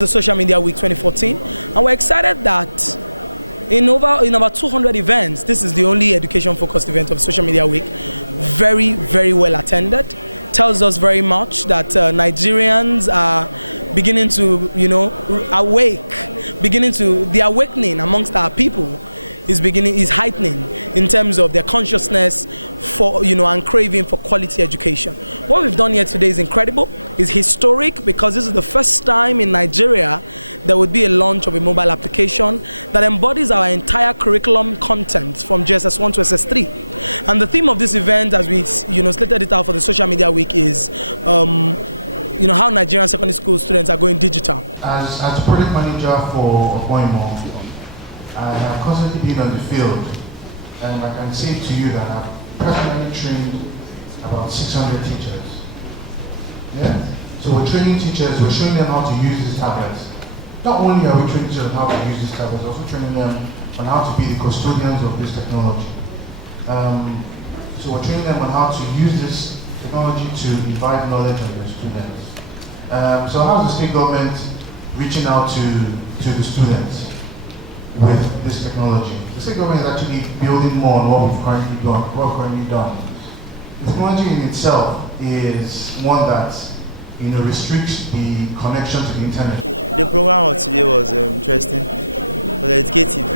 The Social Media Week 2014, and we're excited that in about 200 events, this is the only education-focused event of Social Media Week. Very well attended. Tells us very much that Nigerians are beginning to, awake. The awakening amongst our people is heightening in terms of their consciousness for, and craving for quality education. What we've done here today is incredible. It's historic because this is the first time in Nigeria there would be a launch of a mobile application that embodies our entire curriculum content from JSS1 to SS3. And the theme of this event, as we slated it out for the Social Media Week, is how Nigerian secondary school students are going digital. As project manager for Moimo, I have constantly been on the field, and I can say to you that I've personally trained about 600 teachers. Yeah. So we're training teachers, we're showing them how to use these tablets. Not only are we training teachers on how to use these tablets, we're also training them on how to be the custodians of this technology. So we're training them on how to use this technology to provide knowledge on their students. So how is the state government reaching out to the students with this technology? The state government is actually building more on what we've currently done. The technology in itself is one that restricts the connection to the internet. The program of today was interesting, was educative,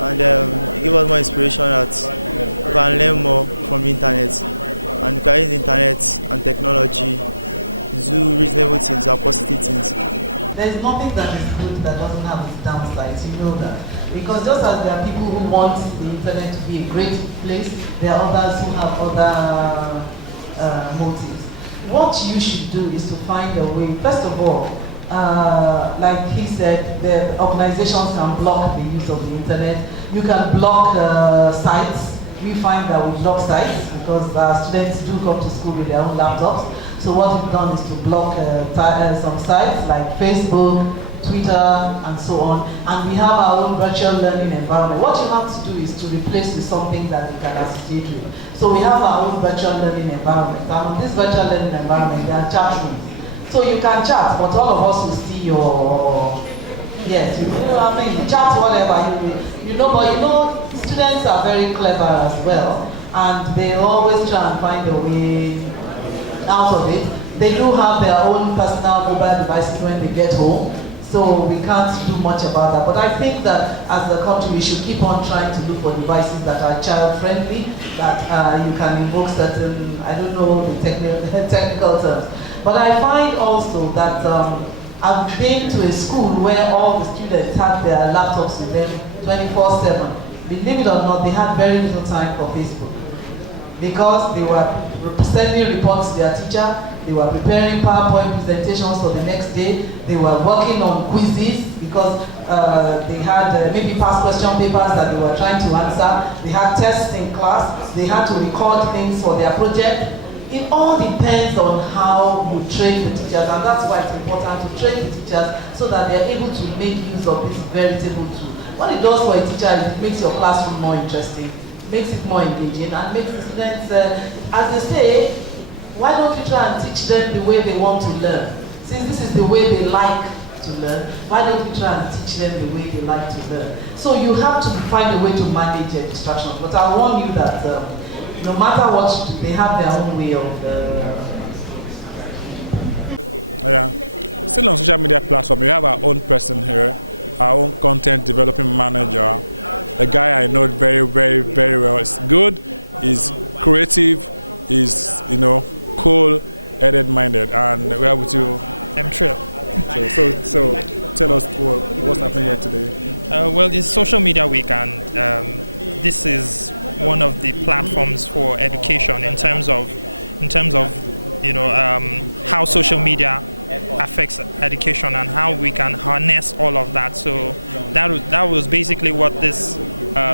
and it gave us more inspiration that we can learn more from the internet, and we can use the internet and technology to do reasonable things or positive things. There is nothing that is good that doesn't have its downsides, you know that. Because just as there are people who want the internet to be a great place, there are others who have other motives. What you should do is to find a way. First of all, like he said, the organizations can block the use of the internet. You can block sites. We find that we block sites because students do come to school with their own laptops. So what we've done is to block some sites like Facebook, Twitter, and so on. And we have our own virtual learning environment. What you have to do is to replace with something that you can associate with. So we have our own virtual learning environment. And in this virtual learning environment, there are chat rooms. So you can chat, but all of us will see your, yes, you know what I mean, chat whatever, but students are very clever as well. And they always try and find a way out of it. They do have their own personal mobile devices when they get home, so we can't do much about that. But I think that as a country, we should keep on trying to look for devices that are child-friendly, that you can invoke certain, I don't know the technical terms. But I find also that I've been to a school where all the students have their laptops with them 24/7. Believe it or not, they had very little time for Facebook, because they were sending reports to their teacher, they were preparing PowerPoint presentations for the next day, they were working on quizzes because they had maybe past question papers that they were trying to answer, they had tests in class, they had to record things for their project. It all depends on how you train the teachers, and that's why it's important to train the teachers so that they are able to make use of this veritable tool. What it does for a teacher is it makes your classroom more interesting, makes it more engaging, and makes the students, as they say, why don't you try and teach them the way they want to learn? Since this is the way they like to learn, why don't you try and teach them the way they like to learn? So you have to find a way to manage their distraction. But I warn you that no matter what, they have their own way of Yeah. Still on social media platform, we have our own person here, our own content development manager, a guy I know very well. It's good, he's creative, he's cool, headed-minded, and we're with you, m-trill. So tell us what's happening here today. Well, it's Social Media Week, and this is one of the platforms for education in terms of how social media affects education and how we can harness all of that. So that was basically what this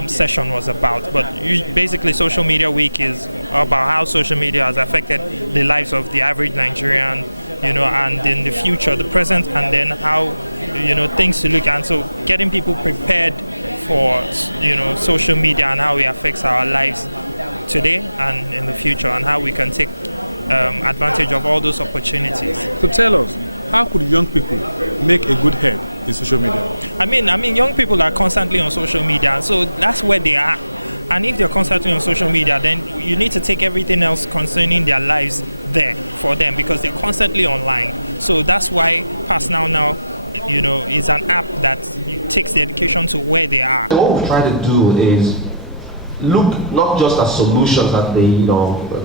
session was about. But basically, Social Media Week is about how social media has affected the lives of the average Nigerian, and in the future, the present, and then how things to look at. And so getting people prepared for social media and how it affects our lives today and in the future, and how we can take advantage of all those opportunities. So tell us, how could young people make a good head in social media? I mean, young people are constantly on social media, so that's where they are. And if they're constantly on social media, then you need to take everything else concerning their lives there for them, because they're constantly online. So that's why Personal now, is an app that takes the education to where they are. What we're trying to do is look not just at solutions at the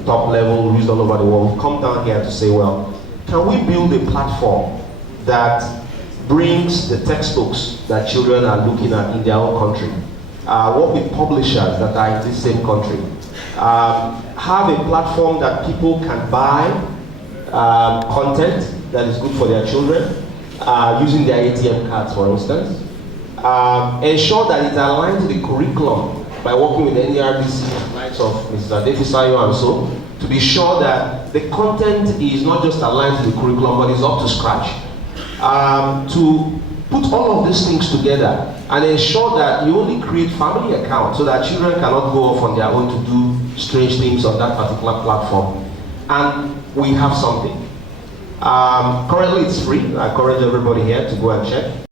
top level used all over the world. Come down here to say, well, can we build a platform that brings the textbooks that children are looking at in their own country? Work with publishers that are in the same country. Have a platform that people can buy content that is good for their children, using their ATM cards, for instance. Ensure that it aligns with the curriculum by working with NERDC and likes of Mr. Defisayo and so, to be sure that the content is not just aligned to the curriculum, but is up to scratch. To put all of these things together and ensure that you only create family accounts so that children cannot go off on their own to do strange things on that particular platform. And we have something. Currently it's free. I encourage everybody here to go and check.